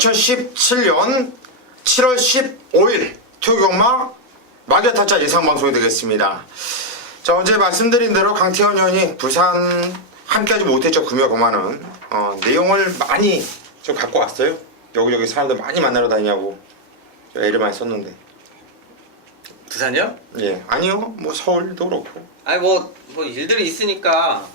2017년 7월 15일 토요경마 마기아 타짜 예상방송이 되겠습니다. 자, 어제 말씀드린 대로 강태현 의원이 부산 함께하지 못했죠. 금요일만 내용을 많이 좀 갖고 왔어요. 여기저기 사람들 많이 만나러 다니냐고 제가 애를 많이 썼는데. 부산이요? 예, 아니요. 뭐 서울도 그렇고. 아니 뭐 일들이 있으니까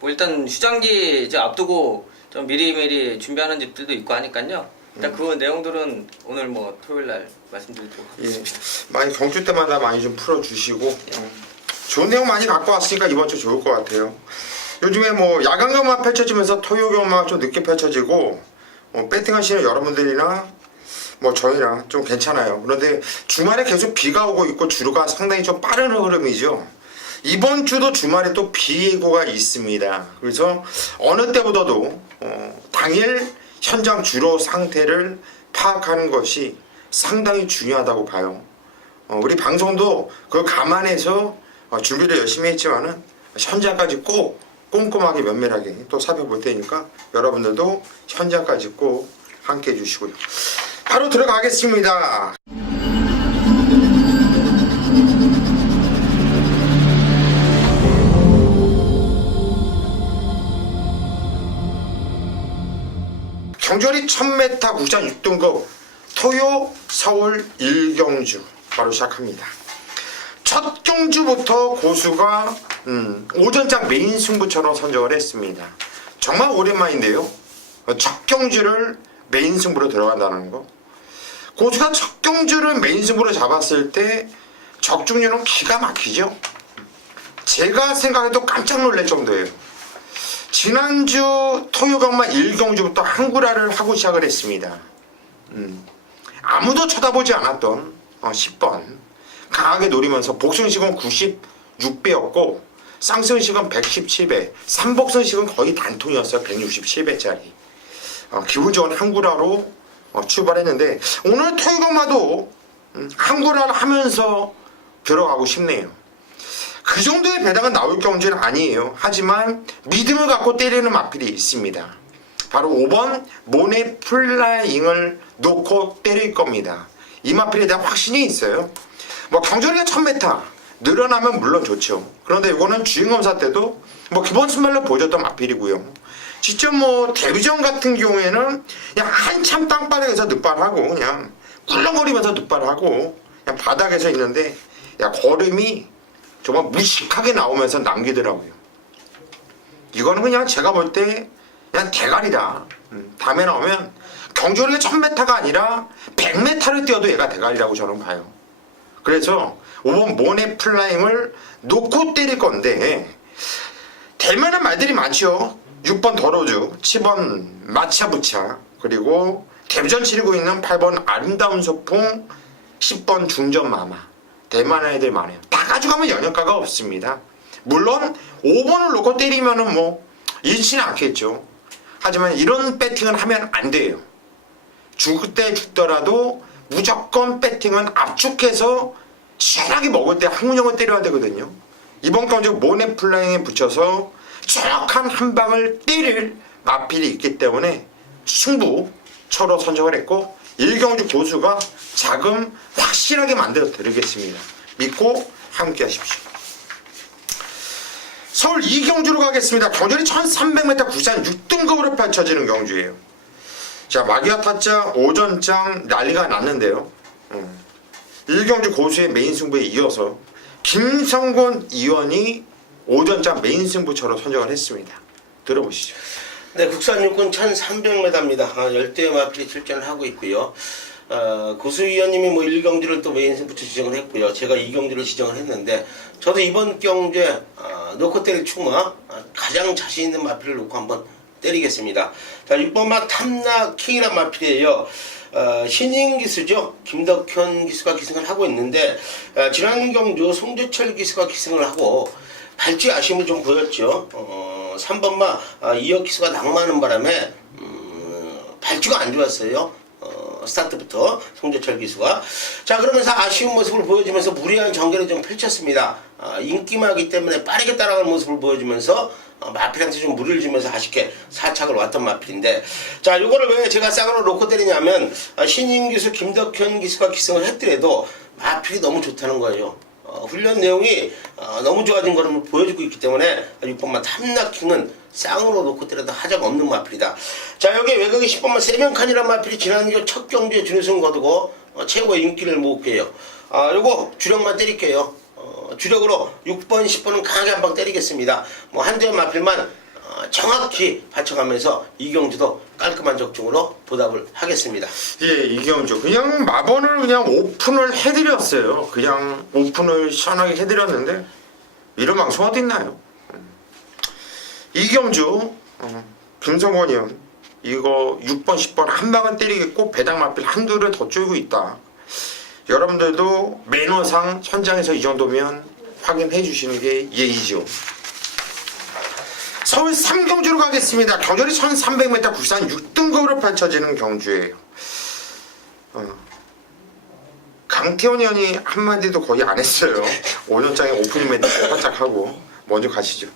뭐 일단 휴장기 이제 앞두고 좀 미리미리 준비하는 집들도 있고 하니까요. 일단 그 내용들은 오늘 뭐 토요일날 말씀드리도록 하겠습니다. 예, 많이 경주 때마다 많이 좀 풀어주시고 좋은 내용 많이 갖고 왔으니까 이번 주 좋을 것 같아요. 요즘에 뭐 야간 경마 펼쳐지면서 토요 경마가 좀 늦게 펼쳐지고 배팅하시는 여러분들이나 뭐 저희랑 좀 괜찮아요. 그런데 주말에 계속 비가 오고 있고 주류가 상당히 좀 빠른 흐름이죠. 이번 주도 주말에 또 비 예고가 있습니다. 그래서 어느 때보다도 당일 현장 주로 상태를 파악하는 것이 상당히 중요하다고 봐요. 우리 방송도 그걸 감안해서 준비를 열심히 했지만은 현장까지 꼭 꼼꼼하게 면밀하게 또 살펴볼 테니까 여러분들도 현장까지 꼭 함께 해주시고요. 바로 들어가겠습니다. 경주리 1000m 국산 6등급 토요 서울 1경주 바로 시작합니다. 첫 경주부터 고수가 오전장 메인 승부처럼 선정을 했습니다. 정말 오랜만인데요. 첫 경주를 메인 승부로 들어간다는 거. 고수가 첫 경주를 메인 승부로 잡았을 때 적중률은 기가 막히죠. 제가 생각해도 깜짝 놀랄 정도예요. 지난주 토요경마 1경주부터 한구라를 하고 시작을 했습니다. 아무도 쳐다보지 않았던 10번 강하게 노리면서 복승식은 96배였고 쌍승식은 117배, 삼복승식은 거의 단통이었어요. 167배짜리. 기본적으로 한구라로 출발했는데 오늘 토요경마도 한구라를 하면서 들어가고 싶네요. 그 정도의 배당은 나올 경주는 아니에요. 하지만 믿음을 갖고 때리는 마필이 있습니다. 바로 5번 모네 플라잉을 놓고 때릴 겁니다. 이 마필에 대한 확신이 있어요. 뭐 경주리가 1000m 늘어나면 물론 좋죠. 그런데 이거는 주인검사 때도 뭐 기본 순발로 보여줬던 마필이고요. 직접 뭐 데뷔전 같은 경우에는 그냥 한참 땅바닥에서 늑발하고 그냥 꿀렁거리면서 늑발하고 그냥 바닥에서 있는데 걸음이 정말 무식하게 나오면서 남기더라고요. 이거는 그냥 제가 볼 때 그냥 대가리다. 다음에 나오면 경주리가 1000m가 아니라 100m를 뛰어도 얘가 대가리라고 저는 봐요. 그래서 5번 모네 플라잉을 놓고 때릴 건데 대면은 말들이 많죠. 6번 더로즈, 7번 마차부차, 그리고 데뷔전 치르고 있는 8번 아름다운 소풍, 10번 중전마마. 대만한 애들 많아요. 다 가져가면 연연가가 없습니다. 물론 5번을 놓고 때리면은 뭐 잃지는 않겠죠. 하지만 이런 배팅은 하면 안 돼요. 죽을 때 죽더라도 무조건 배팅은 압축해서 시원하게 먹을 때 항문형을 때려야 되거든요. 이번 경주 모네 플라잉에 붙여서 정확한 한 방을 때릴 마필이 있기 때문에 승부처로 선정을 했고 1경주 고수가 자금 확실하게 만들어 드리겠습니다. 믿고 함께 하십시오. 서울 2경주로 가겠습니다. 경주리 1300m 국산 6등급으로 펼쳐지는 경주예요. 자, 마기아 타짜 오전장 난리가 났는데요. 1경주 고수의 메인 승부에 이어서 김성곤 의원이 오전장 메인 승부처로 선정을 했습니다. 들어보시죠. 네, 국산 육군 1300m입니다. 열대 마필이 출전을 하고 있고요. 고수 위원님이 뭐 1경주를 또 메인 승부처 지정을 했고요. 제가 2경주를 지정을 했는데 저도 이번 경주에 놓고 때릴 충마 가장 자신 있는 마필을 놓고 한번 때리겠습니다. 자, 6번마 탐나 킹이란 마필이에요. 신인 기수죠. 김덕현 기수가 기승을 하고 있는데 지난 경주 송재철 기수가 기승을 하고 발찌 아쉬움을 좀 보였죠. 3번마 이혁 기수가 낙마하는 바람에 발찌가 안 좋았어요. 스타트부터 송재철 기수가. 자, 그러면서 아쉬운 모습을 보여주면서 무리한 전개를 좀 펼쳤습니다. 인기마기 때문에 빠르게 따라가는 모습을 보여주면서 마필한테 좀 무리를 주면서 아쉽게 사착을 왔던 마필인데, 자, 요거를 왜 제가 쌍으로 놓고 때리냐면, 신인 기수 김덕현 기수가 기승을 했더라도 마필이 너무 좋다는 거예요. 훈련 내용이 너무 좋아진 걸음을 보여주고 있기 때문에 6번마 탐락킹은 쌍으로 놓고 때려도 하자가 없는 마필이다. 자, 여기 외곽에 10번마 세명칸이란 마필이 지난주 첫 경주에 준우승 거두고 최고의 인기를 모을게요. 요거 주력만 때릴게요. 주력으로 6번, 10번은 강하게 한 방 때리겠습니다. 뭐 한두의 마필만 정확히 받쳐가면서 이경주도 깔끔한 적중으로 보답을 하겠습니다. 예, 이경주 그냥 마번을 그냥 오픈을 해드렸어요. 그냥 오픈을 시원하게 해드렸는데 이런 방송 어디 있나요? 이경주, 김성원 의원 이거 6번, 10번 한 방은 때리겠고 배당 마필 한두를 더 쪼이고 있다. 여러분들도 매너상 현장에서 이 정도면 확인해 주시는 게 예의죠. 서울 3경주로 가겠습니다. 경주리 1300m 국산 6등급으로 펼쳐지는 경주예요. 강태원 의원이 한마디도 거의 안 했어요. 5년장에 오프닝 멘트 활짝 하고 먼저 가시죠.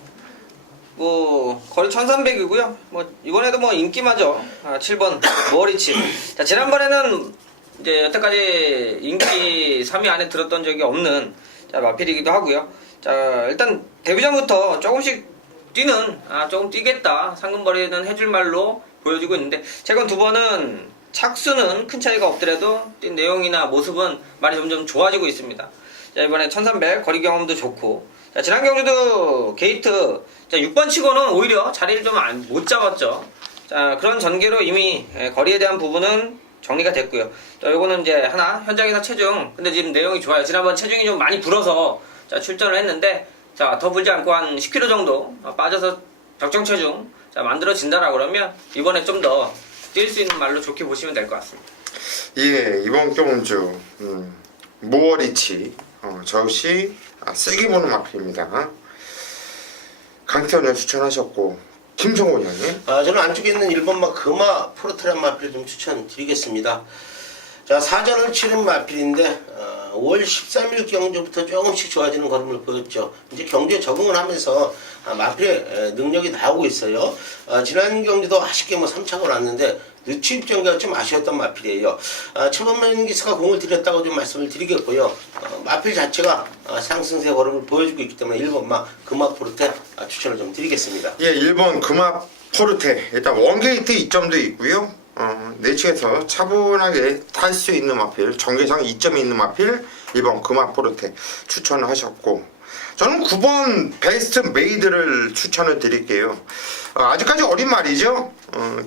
뭐 거리 1300이고요. 뭐 이번에도 뭐 인기마저 7번 머리치. 자, 지난번에는 이제 여태까지 인기 3위 안에 들었던 적이 없는 마필이기도 하고요. 자, 일단 데뷔전부터 조금씩 뛰는 조금 뛰겠다 상금거리는 해줄 말로 보여주고 있는데, 최근 두 번은 착수는 큰 차이가 없더라도 뛴 내용이나 모습은 많이 점점 좋아지고 있습니다. 자, 이번에 1300 거리 경험도 좋고, 자, 지난 경주도 게이트 6번 치고는 오히려 자리를 좀 못 잡았죠. 자, 그런 전개로 이미 거리에 대한 부분은 정리가 됐고요. 자, 요거는 이제 하나 현장에서 체중, 근데 지금 내용이 좋아요. 지난번 체중이 좀 많이 불어서 출전을 했는데, 자, 더 불지 않고 한 10kg 정도 빠져서 적정 체중 만들어진다라 그러면 이번에 좀 더 뛸 수 있는 말로 좋게 보시면 될 것 같습니다. 예, 이번 경주 모어리치 저 역시 세게 보는 마필입니다. 강태원 의원 추천하셨고, 김성원 의원님. 저는 안쪽에 있는 1번마 금화 포르테란 마필을 좀 추천드리겠습니다. 자, 사전을 치른 마필인데 5월 13일 경주부터 조금씩 좋아지는 걸음을 보였죠. 이제 경주에 적응을 하면서 마필의 능력이 나오고 있어요. 지난 경주도 아쉽게 뭐 3착을 왔는데 늦추 입장가 좀 아쉬웠던 마필이에요. 최범면 기수가 공을 들였다고 좀 말씀을 드리겠고요. 마필 자체가 상승세 걸음을 보여주고 있기 때문에 1번마 금화 포르테 추천을 좀 드리겠습니다. 예, 1번 금화 포르테 일단 원게이트 이점도 있고요. 내측에서 차분하게 탈 수 있는 마필, 전개상 2점이 있는 마필 2번 금화 포르테 추천을 하셨고, 저는 9번 베스트 메이드를 추천을 드릴게요. 아직까지 어린 말이죠.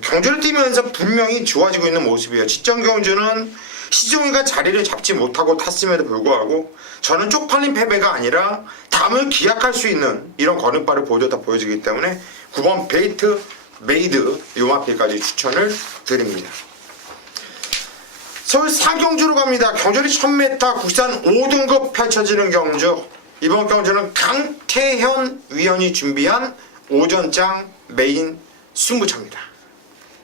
경주를 뛰면서 분명히 좋아지고 있는 모습이에요. 직전 경주는 시종이가 자리를 잡지 못하고 탔음에도 불구하고 저는 쪽팔린 패배가 아니라 담을 기약할 수 있는 이런 걸음발을 보여주기 때문에 9번 베이트 메이드 요마필까지 추천을 드립니다. 서울 4경주로 갑니다. 경주리 1000m 국산 5등급 펼쳐지는 경주. 이번 경주는 강태현 위원이 준비한 오전장 메인 승부차입니다.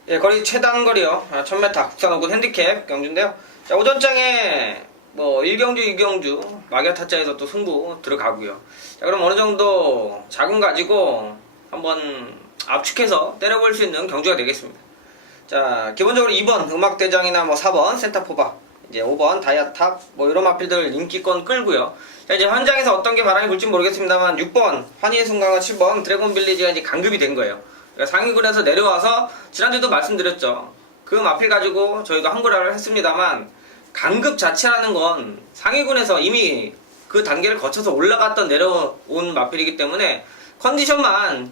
예, 거리 최단 거리요. 1000m 국산 5군 핸디캡 경주인데요. 자, 오전장에 뭐 1경주, 2경주 마결 타짜에서 또 승부 들어가고요. 자, 그럼 어느 정도 자금 가지고 한번 압축해서 때려볼 수 있는 경주가 되겠습니다. 자, 기본적으로 2번 음악대장이나 뭐 4번 센터포바, 이제 5번 다이아탑 뭐 이런 마필들 인기권 끌고요. 자, 이제 현장에서 어떤 게 바람이 불지 모르겠습니다만 6번 환희의 순간과 7번 드래곤 빌리지가 이제 강급이 된 거예요. 그러니까 상위군에서 내려와서 지난주도 말씀드렸죠. 그 마필 가지고 저희도 한구라를 했습니다만 강급 자체라는 건 상위군에서 이미 그 단계를 거쳐서 올라갔던 내려온 마필이기 때문에 컨디션만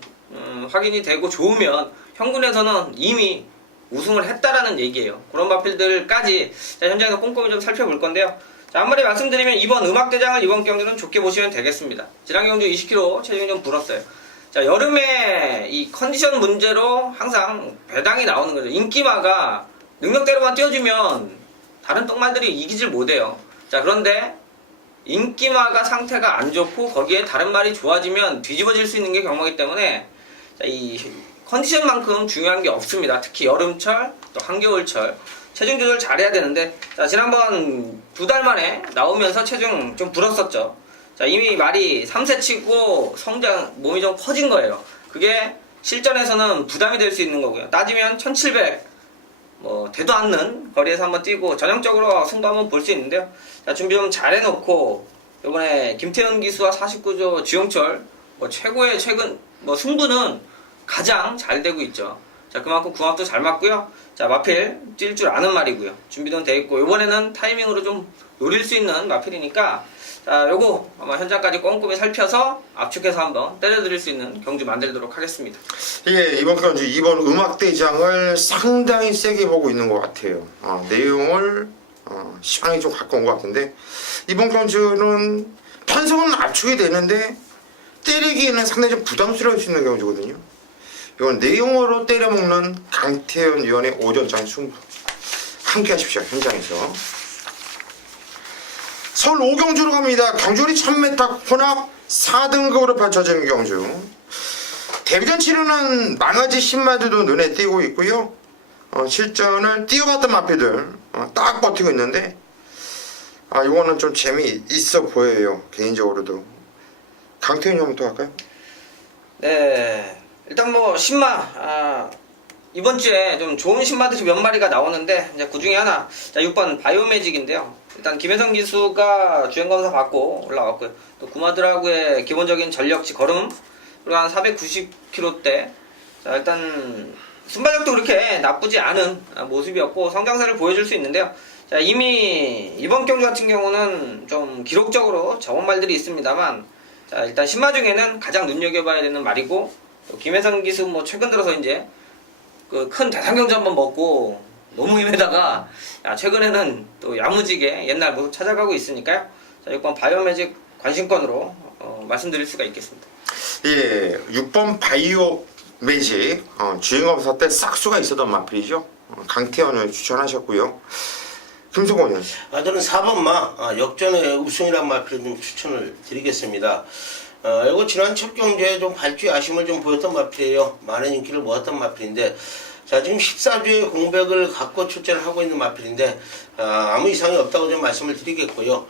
확인이 되고 좋으면 현군에서는 이미 우승을 했다라는 얘기예요. 그런 마필들까지 현장에서 꼼꼼히 좀 살펴볼 건데요. 자, 한마디 말씀드리면 2번 음악대장을 이번 경주는 좋게 보시면 되겠습니다. 지난 경주 20kg 체중이 좀 불었어요. 자, 여름에 이 컨디션 문제로 항상 배당이 나오는 거죠. 인기마가 능력대로만 뛰어주면 다른 똥말들이 이기질 못해요. 자, 그런데 인기마가 상태가 안 좋고 거기에 다른 말이 좋아지면 뒤집어질 수 있는 게 경마이기 때문에 자, 이 컨디션만큼 중요한 게 없습니다. 특히 여름철 또 한겨울철 체중 조절 잘해야 되는데, 자, 지난번 2달 만에 나오면서 체중 좀 불었었죠. 자, 이미 말이 3세 치고 성장 몸이 좀 커진 거예요. 그게 실전에서는 부담이 될 수 있는 거고요. 따지면 1700 뭐 되도 않는 거리에서 한번 뛰고 전형적으로 승부 한번 볼 수 있는데요. 자, 준비 좀 잘 해놓고 이번에 김태현 기수와 49조 주영철 뭐 최고의 최근 뭐 승부는 가장 잘 되고 있죠. 자, 그만큼 궁합도 잘 맞고요. 자, 마필 뛸 줄 아는 말이고요. 준비도 돼 있고 이번에는 타이밍으로 좀 노릴 수 있는 마필이니까 자, 요거 아마 현장까지 꼼꼼히 살펴서 압축해서 한번 때려드릴 수 있는 경주 만들도록 하겠습니다. 예, 이번 경주 이번 음악대장을 상당히 세게 보고 있는 것 같아요. 내용을 시간이 좀 가까운 것 같은데 이번 경주는 편성은 압축이 되는데 때리기에는 상당히 좀 부담스러울 수 있는 경주거든요. 이건 내용으로 때려먹는 강태현 위원의 오전장 승부 함께 하십시오. 현장에서 서울 5경주로 갑니다. 경주리 1000m 혼합 4등급으로 펼쳐지는 경주. 데뷔전 치르는 망아지 신마들도 눈에 띄고 있고요. 실전을 뛰어봤던 마피들 딱 버티고 있는데 이거는 좀 재미있어 보여요. 개인적으로도. 강태현 형부터 할까요? 네, 일단 뭐 신마 이번 주에 좀 좋은 신마들이 몇 마리가 나오는데 이제 그 중에 하나, 자 6번 바이오매직인데요. 일단 김혜성 기수가 주행 검사 받고 올라왔고요. 또 구마드라고의 기본적인 전력치 걸음 그리고 한 490km대. 자 일단 순발력도 그렇게 나쁘지 않은 모습이었고 성장세를 보여줄 수 있는데요. 자 이미 이번 경주 같은 경우는 좀 기록적으로 적은 말들이 있습니다만, 자 일단 신마 중에는 가장 눈여겨봐야 되는 말이고, 또 김혜성 기수 뭐 최근 들어서 이제 그 큰 대상 경주 한번 먹고 너무 힘에다가 최근에는 또 야무지게 옛날 모습 찾아가고 있으니까요. 자 6번 바이오매직 관심권으로 말씀드릴 수가 있겠습니다. 예, 6번 바이오매직 주행검사 때 싹수가 있었던 마필이죠. 강태현을 추천하셨고요. 김성곤 의원. 저는 4번마 역전의 우승이란 마필을 좀 추천을 드리겠습니다. 이거 지난 첫 경주에 좀 발주의 아쉬움을 좀 보였던 마필이에요. 많은 인기를 모았던 마필인데, 자 지금 14주의 공백을 갖고 출전을 하고 있는 마필인데 아무 이상이 없다고 좀 말씀을 드리겠고요.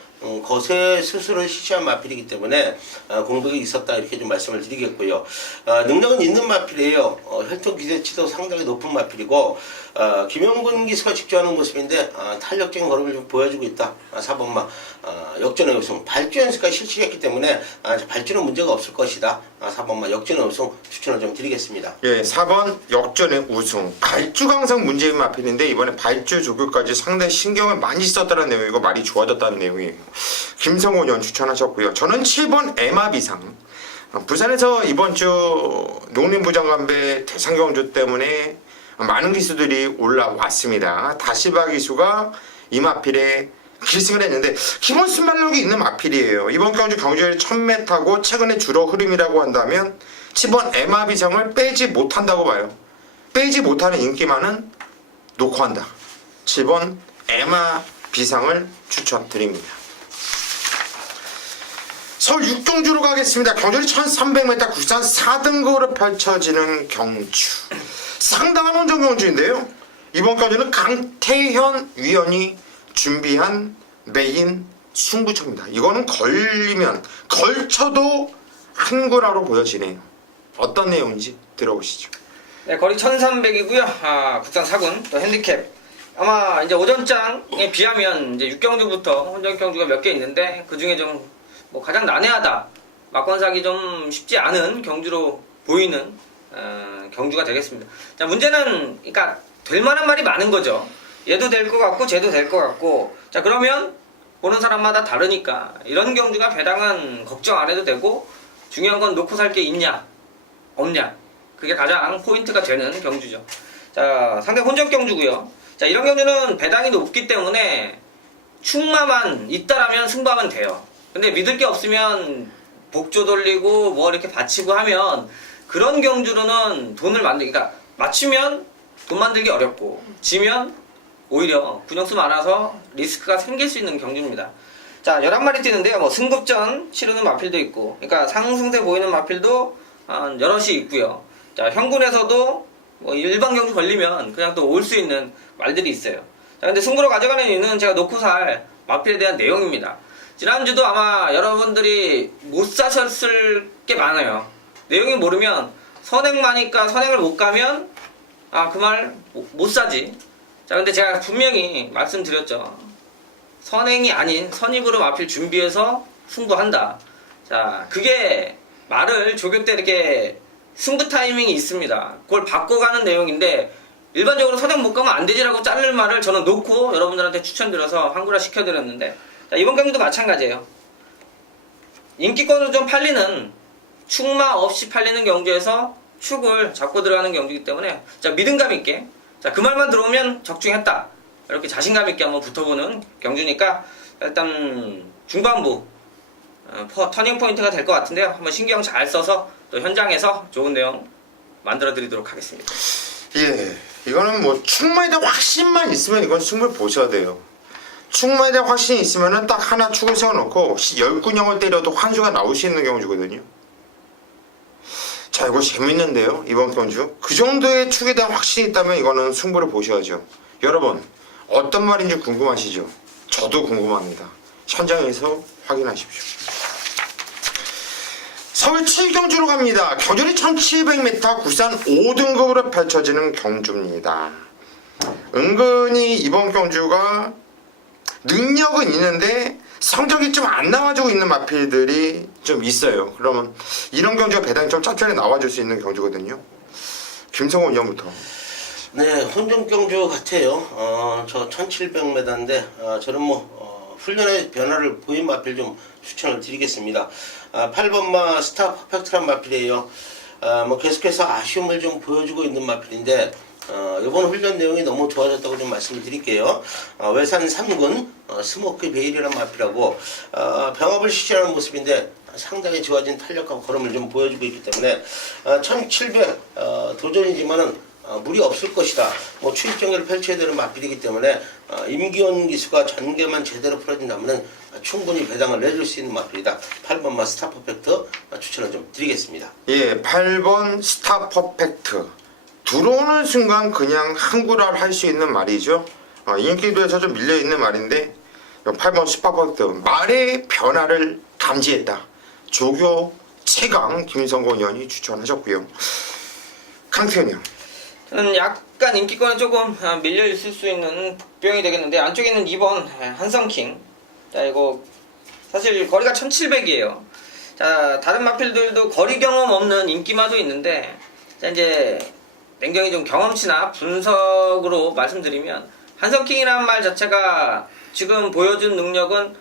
거세 스스로 시시한 마필이기 때문에 공백이 있었다 이렇게 좀 말씀을 드리겠고요. 능력은 있는 마필이에요. 혈통 기대치도 상당히 높은 마필이고 김영근 기수가 직조하는 모습인데 탄력적인 걸음을 좀 보여주고 있다. 4번마 역전의 우승 발주 연습까지 실시했기 때문에 발주는 문제가 없을 것이다. 4번마 역전의 우승 추천을 좀 드리겠습니다. 예, 4번 역전의 우승. 발주 강성 문제인 마필인데 이번에 발주 조교까지 상당히 신경을 많이 썼다는 내용이고 말이 좋아졌다는 내용이에요. 김성훈 의원 추천하셨고요. 저는 7번 에마비상. 부산에서 이번 주 농림부 장관배 대상경주 때문에 많은 기수들이 올라왔습니다. 다시바 기수가 이 마필에 필승을 했는데 기본 순발력이 있는 마필이에요. 이번 경주 경주를 1000m고 최근에 주로 흐름이라고 한다면 7번 에마비상을 빼지 못한다고 봐요. 빼지 못하는 인기만은 놓고 한다. 7번 에마비상을 추천드립니다. 서울 6경주로 가겠습니다. 경주리 1300m 국산 4등급으로 펼쳐지는 경주. 상당한 원정 경주인데요. 이번 경주는 강태현 위원이 준비한 메인 승부처입니다. 이거는 걸리면 걸쳐도 한구라로 보여지네요. 어떤 내용인지 들어보시죠. 네, 거리 1300이고요. 국산 4군 또 핸디캡. 아마 이제 오전장에 비하면 이제 6경주부터 혼전 경주가 몇 개 있는데 그 중에 좀 뭐 가장 난해하다, 막권 사기 좀 쉽지 않은 경주로 보이는 경주가 되겠습니다. 자 문제는 그러니까 될 만한 말이 많은 거죠. 얘도 될 것 같고 쟤도 될 것 같고. 자 그러면 보는 사람마다 다르니까 이런 경주가 배당은 걱정 안 해도 되고, 중요한 건 놓고 살 게 있냐 없냐, 그게 가장 포인트가 되는 경주죠. 자 상당히 혼전 경주고요. 자 이런 경주는 배당이 높기 때문에 충마만 있다라면 승부하면 돼요. 근데 믿을 게 없으면 복조 돌리고 뭐 이렇게 받치고 하면 그런 경주로는 돈을 만들기가, 맞추면 돈 만들기 어렵고 지면 오히려 군역수 많아서 리스크가 생길 수 있는 경주입니다. 자 11마리 뛰는데요. 뭐 승급전 치르는 마필도 있고, 그러니까 상승세 보이는 마필도 여럿이 있고요. 자 형군에서도 뭐 일반 경주 걸리면 그냥 또 올 수 있는 말들이 있어요. 자 근데 승부로 가져가는 이유는 제가 놓고 살 마필에 대한 내용입니다. 지난주도 아마 여러분들이 못 사셨을 게 많아요. 내용이 모르면 선행마니까 선행을 못 가면 그 말 못 사지. 자, 근데 제가 분명히 말씀드렸죠. 선행이 아닌 선입으로 마필 준비해서 승부한다. 자, 그게 말을 조교 때 이렇게 승부 타이밍이 있습니다. 그걸 바꿔가는 내용인데 일반적으로 선행 못 가면 안 되지라고 자를 말을 저는 놓고 여러분들한테 추천드려서 한글화 시켜드렸는데, 자, 이번 경기도 마찬가지예요. 인기권으로 좀 팔리는, 축마 없이 팔리는 경주에서 축을 잡고 들어가는 경주이기 때문에, 자, 믿음감 있게, 자, 그 말만 들어오면 적중했다, 이렇게 자신감 있게 한번 붙어보는 경주니까 일단 중반부 터닝 포인트가 될 것 같은데요. 한번 신경 잘 써서 또 현장에서 좋은 내용 만들어 드리도록 하겠습니다. 예, 이거는 뭐 축마에 대한 확신만 있으면 이건 승부를 보셔야 돼요. 축마에 대한 확신이 있으면은 딱 하나 축을 세워놓고 10군형을 때려도 환수가 나올 수 있는 경주거든요. 자, 이거 재밌는데요, 이번 경주. 그 정도의 축에 대한 확신이 있다면 이거는 승부를 보셔야죠. 여러분, 어떤 말인지 궁금하시죠? 저도 궁금합니다. 현장에서 확인하십시오. 서울 7경주로 갑니다. 경주리 1700m 구산 5등급으로 펼쳐지는 경주입니다. 은근히 이번 경주가 능력은 있는데 성적이 좀 안 나와주고 있는 마필들이 좀 있어요. 그러면 이런 경주가 배당이 좀 짭짤하게 나와줄 수 있는 경주거든요. 김성호 의원부터. 네, 혼종 경주 같아요. 저 1700m인데 저는 훈련의 변화를 보인 마필 좀 추천을 드리겠습니다. 8번마 스타 퍼펙트란 마필이에요. 계속해서 아쉬움을 좀 보여주고 있는 마필인데 이번 훈련 내용이 너무 좋아졌다고 좀 말씀을 드릴게요. 외산 3군 스모크 베일이란 마필하고 병합을 실시하는 모습인데 상당히 좋아진 탄력과 걸음을 좀 보여주고 있기 때문에 1700 도전이지만은 무리 없을 것이다. 추입 경기를 펼쳐야 되는 마필이기 때문에 임기원 기수가 전개만 제대로 풀어진다면 충분히 배당을 내줄 수 있는 마필이다. 8번마 스타 퍼펙트 추천을 좀 드리겠습니다. 예, 8번 스타 퍼펙트. 들어오는 순간 그냥 한구랄 할 수 있는 말이죠. 인기도에서 좀 밀려있는 말인데 8번 스타 퍼펙트. 말의 변화를 감지했다. 조교 최강 김성곤 의원이 추천하셨고요. 강태현이요. 저는 약간 인기권에 조금 밀려 있을 수 있는 복병이 되겠는데, 안쪽에 있는 2번 한성킹. 자, 이거 사실 거리가 1700이에요. 자, 다른 마필들도 거리 경험 없는 인기마도 있는데, 자, 이제 냉정히 좀 경험치나 분석으로 말씀드리면 한성킹이라는 말 자체가 지금 보여준 능력은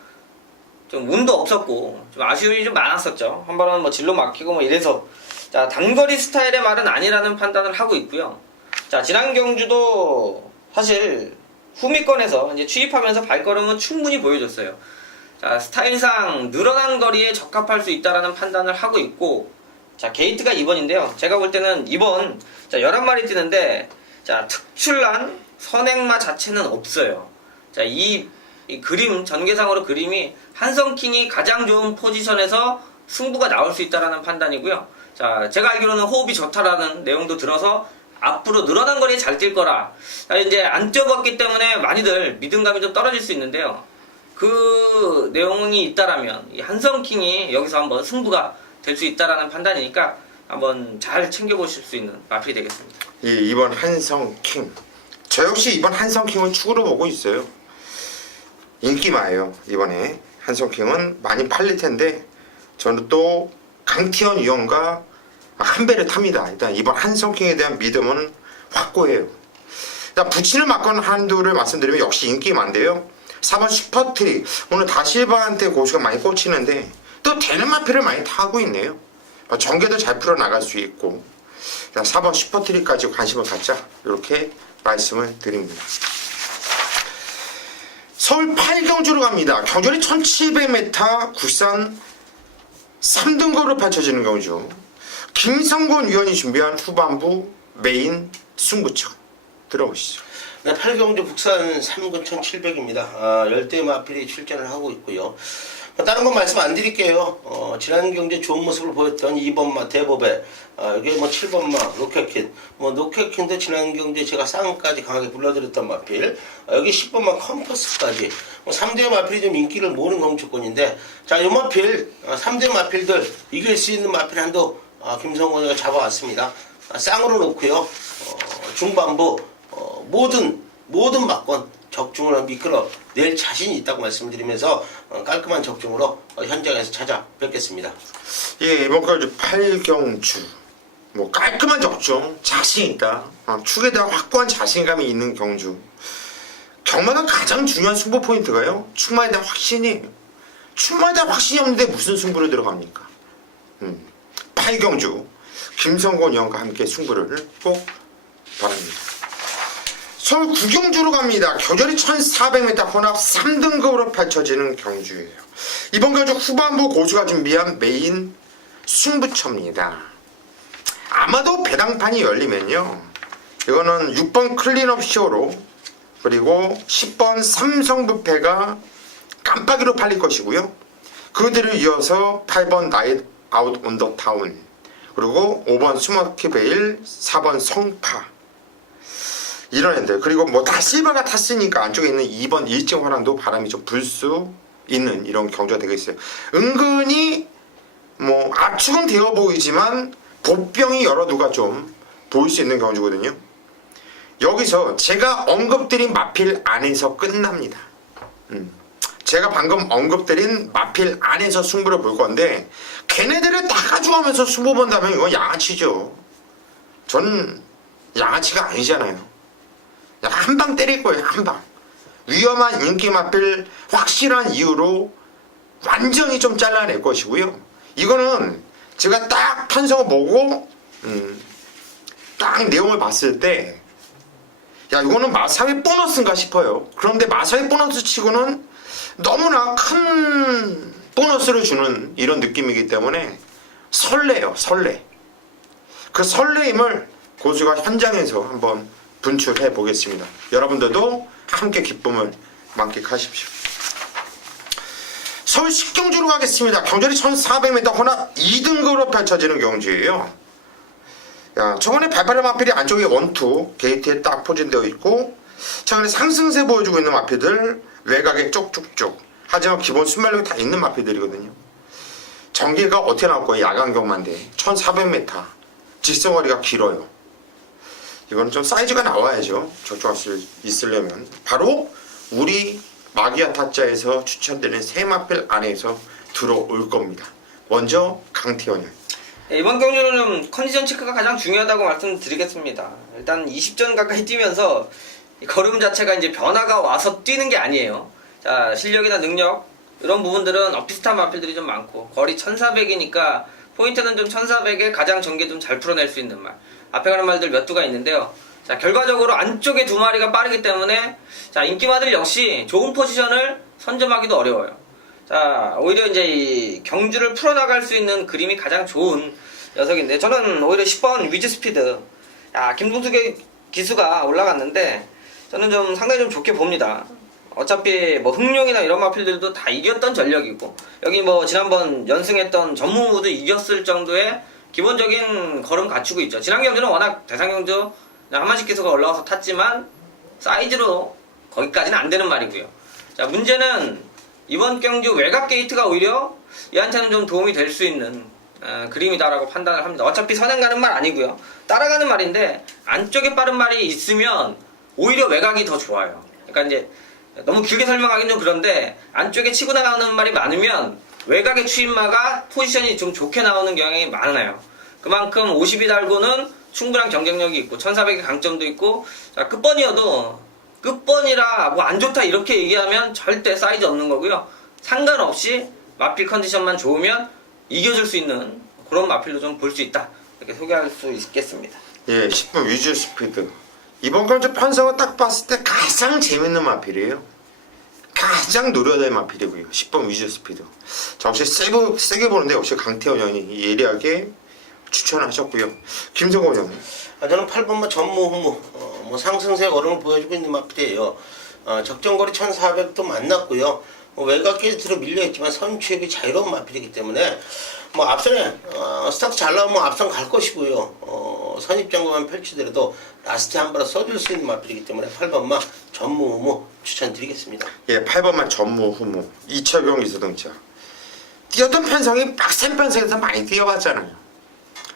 좀 운도 없었고 좀 아쉬움이 좀 많았었죠. 한 번은 진로 막히고 이래서, 자, 단거리 스타일의 말은 아니라는 판단을 하고 있고요. 자, 지난 경주도 사실 후미권에서 이제 취입하면서 발걸음은 충분히 보여줬어요. 자, 스타일상 늘어난 거리에 적합할 수 있다라는 판단을 하고 있고, 자, 게이트가 2번인데요. 제가 볼 때는 2번, 자, 11마리 뛰는데, 자, 특출난 선행마 자체는 없어요. 자, 이 그림, 전개상으로 그림이 한성킹이 가장 좋은 포지션에서 승부가 나올 수 있다라는 판단이고요. 자, 제가 알기로는 호흡이 좋다라는 내용도 들어서 앞으로 늘어난 거리에 잘 뛸 거라. 자, 이제 안 뛰어봤기 때문에 많이들 믿음감이 좀 떨어질 수 있는데요. 그 내용이 있다라면 이 한성킹이 여기서 한번 승부가 될 수 있다라는 판단이니까 한번 잘 챙겨보실 수 있는 마필이 되겠습니다. 예, 이번 한성킹. 저 역시 이번 한성킹은 축으로 보고 있어요. 인기마예요. 이번에 한성킹은 많이 팔릴 텐데 저는 또 강태현 위원과 한 배를 탑니다. 일단 이번 한성킹에 대한 믿음은 확고해요. 일단 붙이는 막건 한두를 말씀드리면 역시 인기만데요. 4번 슈퍼트릭. 오늘 다실바한테 고수가 많이 꽂히는데 또 되는 마필을 많이 타고 있네요. 전개도 잘 풀어나갈 수 있고, 4번 슈퍼트릭까지 관심을 갖자, 이렇게 말씀을 드립니다. 서울 8경주로 갑니다. 경주리 1700m 구산 3등급으로 펼쳐지는 경주. 김성곤 위원이 준비한 후반부 메인 승부처 들어보시죠. 네, 8경주 국산 3군 1700입니다. 10대 마필이 출전을 하고 있고요. 다른 건 말씀 안 드릴게요. 지난 경주에 좋은 모습을 보였던 2번마 대법에, 이게 7번마 로켓킨, 로켓킨도 지난 경주에 제가 쌍까지 강하게 불러드렸던 마필, 여기 10번마 컴퍼스까지 3대 마필이 좀 인기를 모으는 검초권인데, 자, 이 마필 3대 마필들 이길 수 있는 마필 한도 김성곤이가 잡아왔습니다. 쌍으로 놓고요. 중반부 모든 막권 적중을 미끌어 낼 자신이 있다고 말씀드리면서 깔끔한 적중으로 현장에서 찾아뵙겠습니다. 예, 이번 거 8경주 뭐 깔끔한 적중 자신 있다. 축에 대한 확고한 자신감이 있는 경주. 경마가 가장 중요한 승부 포인트가요. 축마에 대한 확신이. 축마에 대한 확신이 없는데 무슨 승부를 들어갑니까? 8경주 김성곤 의원과 함께 승부를 꼭 바랍니다. 서울 구경주로 갑니다. 겨절이 1400m 혼합 3등급으로 펼쳐지는 경주예요. 이번 경주 후반부 고수가 준비한 메인 승부처입니다. 아마도 배당판이 열리면요. 이거는 6번 클린업 쇼로 그리고 10번 삼성부패가 깜빡이로 팔릴 것이고요. 그들을 이어서 8번 나잇 아웃 온 더 타운 그리고 5번 스모키 베일 4번 성파 이런 애들 그리고 뭐 다 실버가 탔으니까 안쪽에 있는 2번 일정화랑도 바람이 좀 불 수 있는 이런 경주가 되겠어요. 은근히 뭐 압축은 되어 보이지만 보병이 여러 누가 좀 보일 수 있는 경주거든요. 여기서 제가 언급드린 마필 안에서 끝납니다. 제가 방금 언급드린 마필 안에서 승부를 볼 건데 걔네들을 다 가져가면서 승부 본다면 이건 양아치죠. 전 양아치가 아니잖아요. 한 방 때릴 거예요. 한 방. 위험한 인기 마필 확실한 이유로 완전히 좀 잘라낼 것이고요. 이거는 제가 딱 편성을 보고 딱 내용을 봤을 때 야 이거는 마사회 보너스인가 싶어요. 그런데 마사회 보너스 치고는 너무나 큰 보너스를 주는 이런 느낌이기 때문에 설레요. 설레. 그 설레임을 고수가 현장에서 한번 분출해 보겠습니다. 여러분들도 함께 기쁨을 만끽하십시오. 서울 식경주로 가겠습니다. 경절이 1400m 혼합 2등급으로 펼쳐지는 경주예요. 야, 저번에 발빠른 마필이 안쪽에 1, 2 게이트에 딱 포진되어 있고 최근에 상승세 보여주고 있는 마필들 외곽에 쪽쭉쭉 하지만 기본 순발력이 다 있는 마필들이거든요. 전개가 어떻게 나올 거예요? 야간 경마인데 1400m 직선거리가 길어요. 이거는 좀 사이즈가 나와야죠. 적중할 수 있으려면 바로 우리 마기아 타짜에서 추천드리는 세 마필 안에서 들어올 겁니다. 먼저 강태현이요. 이번 경주는 컨디션 체크가 가장 중요하다고 말씀드리겠습니다. 일단 20전 가까이 뛰면서 이 걸음 자체가 이제 변화가 와서 뛰는 게 아니에요. 자, 실력이나 능력 이런 부분들은 비슷한 마필들이 좀 많고 거리 1400이니까 포인트는 좀 1400에 가장 전개 좀 잘 풀어낼 수 있는 말. 앞에 가는 말들 몇 두가 있는데요. 자, 결과적으로 안쪽에 두 마리가 빠르기 때문에 자, 인기마들 역시 좋은 포지션을 선점하기도 어려워요. 자, 오히려 이제 이 경주를 풀어나갈 수 있는 그림이 가장 좋은 녀석인데 저는 오히려 10번 위즈 스피드. 야, 김동숙의 기수가 올라갔는데 저는 좀 상당히 좀 좋게 봅니다. 어차피 뭐 흥룡이나 이런 마필들도 다 이겼던 전력이고 여기 뭐 지난번 연승했던 전무무도 이겼을 정도의 기본적인 걸음 갖추고 있죠. 지난 경주는 워낙 대상 경주 한만식 기수가 올라와서 탔지만 사이즈로 거기까지는 안 되는 말이고요. 자, 문제는 이번 경주 외곽 게이트가 오히려 얘한테는 좀 도움이 될 수 있는 그림이다라고 판단을 합니다. 어차피 선행 가는 말 아니고요. 따라가는 말인데 안쪽에 빠른 말이 있으면 오히려 외곽이 더 좋아요. 그러니까 이제 너무 길게 설명하기는 좀 그런데 안쪽에 치고 나가는 말이 많으면 외곽의 추임마가 포지션이 좀 좋게 나오는 경향이 많아요. 그만큼 50이 달고는 충분한 경쟁력이 있고 1400의 강점도 있고 자, 끝번이어도 끝번이라 뭐 안 좋다 이렇게 얘기하면 절대 사이즈 없는 거고요. 상관없이 마필 컨디션만 좋으면 이겨줄 수 있는 그런 마필도 좀 볼 수 있다. 이렇게 소개할 수 있겠습니다. 예, 10분 위즈 스피드. 이번 경주 편성을 딱 봤을 때 가장 재밌는 마필이에요. 가장 노려야 될 마필이고요. 10번 위즈 스피드. 자, 역시 세게 보는데 역시 강태현 형이 예리하게 추천하셨고요. 김성곤 형은? 저는 8번마 전무후무 뭐 상승세 걸음을 보여주고 있는 마필이에요. 적정거리 1400도 만났고요. 외곽 게이트로 밀려있지만 선취액이 자유로운 마필이기 때문에 뭐 앞선에 스타트 잘 나오면 앞선 갈 것이고요. 선입장구만 펼치더라도 라스트에 한 번에 써줄 수 있는 마필이기 때문에 8번마 전무후무 추천드리겠습니다. 예, 8번만 전무후무. 이철경 기수등차. 뛰었던 편성이 빡센 편성에서 많이 뛰어봤잖아요.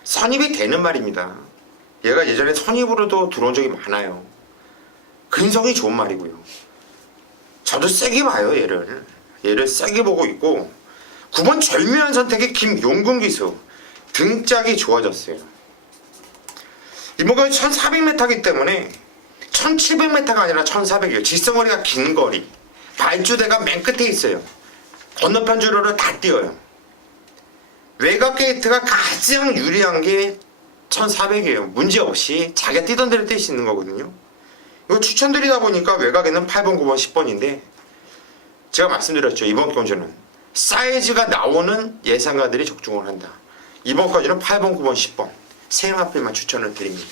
선입이 되는 말입니다. 얘가 예전에 선입으로도 들어온 적이 많아요. 근성이 좋은 말이고요. 저도 세게 봐요, 얘를 세게 보고 있고. 9번 절묘한 선택의 김용근 기수. 등짝이 좋아졌어요. 이번가 1400m이기 때문에 1700m가 아니라 1400이에요. 직선거리가 긴 거리. 발주대가 맨 끝에 있어요. 건너편 주로를 다 뛰어요. 외곽 게이트가 가장 유리한 게 1400이에요. 문제없이 자기가 뛰던 대로 뛸 수 있는 거거든요. 이거 추천드리다 보니까 외곽에는 8번, 9번, 10번인데 제가 말씀드렸죠. 이번 경주는 사이즈가 나오는 예상가들이 적중을 한다. 이번 경주는 8번, 9번, 10번 세 마필만 추천을 드립니다.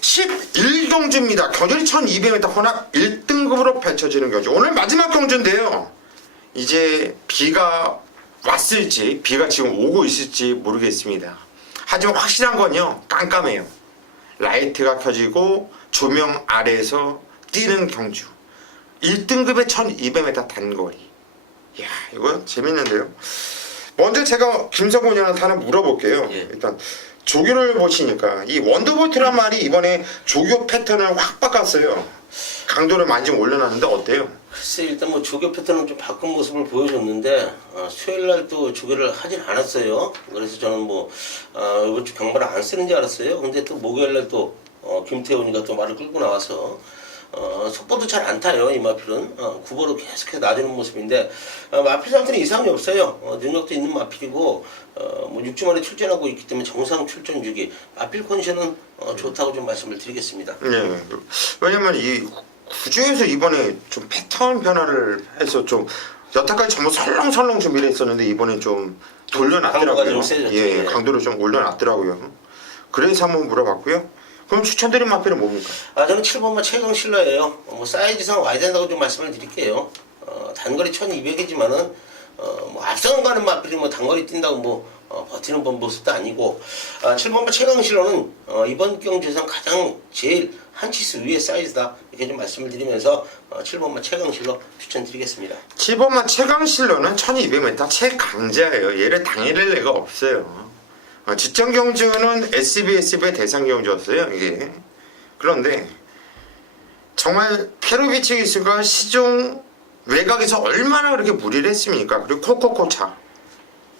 11경주입니다. 경주는 1200m 혼합 1등급으로 펼쳐지는 경주. 오늘 마지막 경주인데요. 이제 비가 왔을지 비가 지금 오고 있을지 모르겠습니다. 하지만 확실한 건요. 깜깜해요. 라이트가 켜지고 조명 아래에서 뛰는 경주. 1등급의 1200m 단거리. 이야, 이거 재밌는데요. 먼저 제가 김성곤 의원한테 하나 물어볼게요. 예. 일단 조교를 보시니까 이 원더볼트란 말이 이번에 조교 패턴을 확 바꿨어요. 강도를 많이 좀 올려놨는데 어때요? 글쎄 일단 뭐 조교 패턴은 좀 바꾼 모습을 보여줬는데 수요일 날 또 조교를 하진 않았어요. 그래서 저는 뭐 이번 주 경마를 안 쓰는 줄 알았어요. 근데 또 목요일 날 또 김태훈이가 또 말을 끌고 나와서 속보도 잘 안 타요. 이 마필은 구보로 계속해서 놔주는 모습인데 마필 상태는 이상이 없어요. 능력도 있는 마필이고 뭐 6주 만에 출전하고 있기 때문에 정상 출전 주기 마필 컨디션은 좋다고 좀 말씀을 드리겠습니다. 네. 왜냐면 이 구주에서 이번에 좀 패턴 변화를 해서 좀 여태까지 전부 설렁설렁 준비를 했었는데 이번에 좀 강도가 돌려놨더라고요. 좀 세졌죠. 예, 예. 강도를 좀 올려놨더라고요. 그래서 한번 물어봤고요. 그럼 추천드린 마필은 뭡니까? 저는 7번마 최강실러예요. 뭐 사이즈상 와야 된다고 좀 말씀을 드릴게요. 단거리 1200이지만은 뭐 앞선 가는 마필이 뭐 단거리 뛴다고 뭐 버티는 모습도 아니고 7번마 최강실러는 이번 경주에서 가장 제일 한 치수 위의 사이즈다 이렇게 좀 말씀을 드리면서 7번마 최강실러 추천드리겠습니다. 7번만 최강실로는 1200m 최강자예요. 얘를 당해낼 애가 없어요. 직전 경주는 SBS의 대상 경주였어요. 이게. 그런데 정말 페로비치 기수가 시종 외곽에서 얼마나 그렇게 무리를 했습니까? 그리고 코코코차.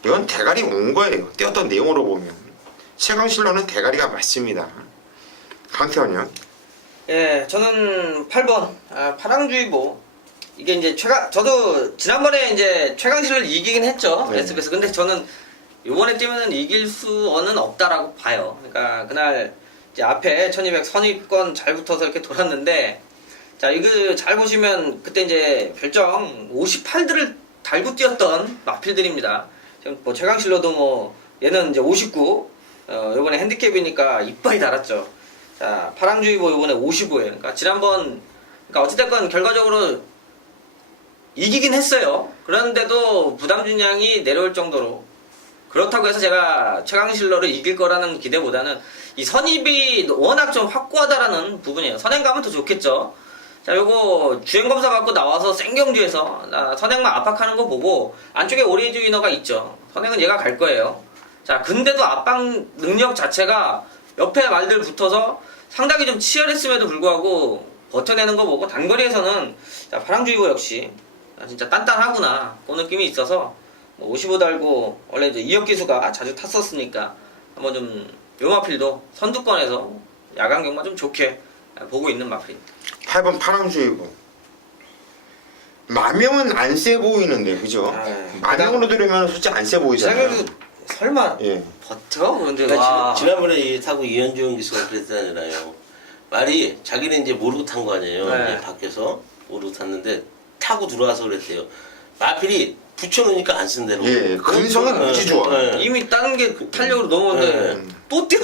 이건 대가리 온 거예요. 뛰었던 내용으로 보면. 최강실로는 대가리가 맞습니다. 강태원이요? 예, 저는 8번 파랑주의보. 이게 이제 저도 지난번에 이제 최강실을 이기긴 했죠. 네. SBS. 근데 저는 요번에 뛰면은 이길 수는 없다라고 봐요. 그러니까 그날 이제 앞에 1200 선입권 잘 붙어서 이렇게 돌았는데, 자, 이거 잘 보시면 그때 이제 별정 58들을 달고 뛰었던 마필들입니다. 지금 뭐 최강실로도 뭐 얘는 이제 59, 요번에 핸디캡이니까 이빨이 달았죠. 자, 파랑주의보 요번에 55예요. 그러니까 지난번, 그러니까 어찌됐건 결과적으로 이기긴 했어요. 그런데도 부담준량이 내려올 정도로. 그렇다고 해서 제가 최강실러를 이길 거라는 기대보다는 이 선입이 워낙 좀 확고하다라는 부분이에요. 선행 가면 더 좋겠죠. 자, 요거 주행검사 갖고 나와서 생경주에서 선행만 압박하는 거 보고 안쪽에 오리에즈 위너가 있죠. 선행은 얘가 갈 거예요. 자, 근데도 압박 능력 자체가 옆에 말들 붙어서 상당히 좀 치열했음에도 불구하고 버텨내는 거 보고 단거리에서는 자, 파랑주의보 역시 진짜 단단하구나 그 느낌이 있어서 뭐 55 달고 원래 이제 이혁 기수가 자주 탔었으니까 한번 좀 요 마필도 선두권에서 야간 경마 좀 좋게 보고 있는 마필입니다. 8번 파랑주의보. 마명은 안 세 보이는데, 그죠? 마명으로 들으면 솔직히 안 세 보이잖아요. 생각해도 설마 예. 버텨? 근데 그러니까 와. 지난번에 타고 이현주영 기수가 그랬잖아요. 말이 자기는 이제 모르고 탄 거 아니에요. 네. 이제 밖에서 모르고 탔는데 타고 들어와서 그랬대요. 마필이 붙여놓으니까 안 쓴대로. 예, 근성이 무지 좋아. 이미 다른 게 탄력으로 넘어오는데 또 뛰어.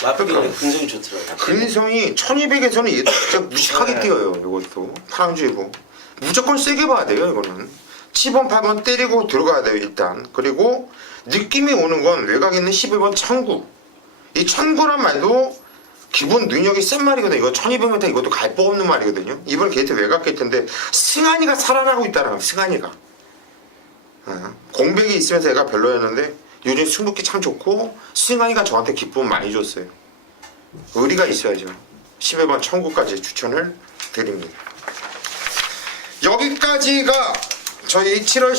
마필이 근성이 좋더라고요. 근성이 1200에서는 진짜 무식하게 뛰어요. 이것도 파랑주의보. 무조건 세게 봐야 돼요. 이거는 7번 8번 때리고 들어가야 돼요. 일단. 그리고 느낌이 오는 건 외곽에 있는 11번 천구. 이 천구란 말도 기본 능력이 센 말이거든요. 이거 1200m 이것도 갈 법 없는 말이거든요. 이번 게이트 외곽 게이트인데 승한이가 살아나고 있다라고. 승한이가 공백이 있으면서 얘가 별로였는데 요즘 승부기 참 좋고 승환이가 저한테 기쁨 많이 줬어요. 의리가 있어야죠. 11번 천구까지 추천을 드립니다. 여기까지가 저희 7월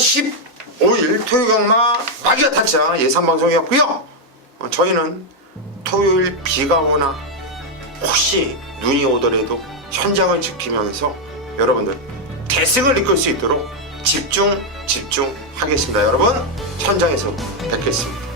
15일 토요일경마 마기가 타짜 예상방송이었고요. 저희는 토요일 비가 오나 혹시 눈이 오더라도 현장을 지키면서 여러분들 대승을 이끌 수 있도록 집중하겠습니다. 여러분 현장에서 뵙겠습니다.